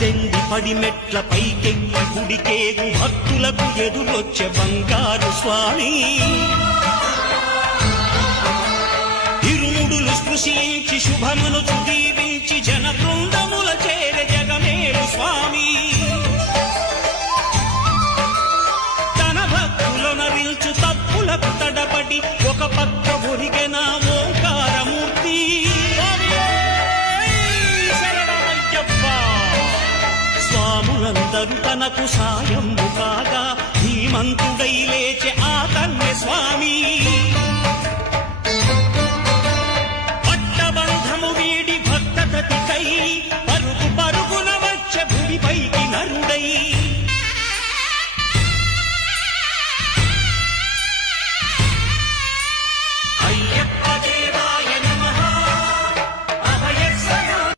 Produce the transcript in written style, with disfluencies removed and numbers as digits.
18 పడిమెట్ల పైకెక్కి గుడికేగు భక్తులకు ఎదురొచ్చే బంగారు స్వామి ఇరుముడులు స్పృశించి శుభమును దీవించి జన బృందముల చేరే జగమేలు స్వామి తన భక్తులను నిల్చు తప్పులకు తడబడి ఒక పక్క ఒరిగెన ఓంకారమూర్తి స్వాములందరూ తనకు సాయము కాగా ధీమంతుడై లేచే ఆ కన్య స్వామి పట్టబంధము వీడి భక్తతతికై పరుగు పరుగున వచ్చే భూమిపైకి నరుడై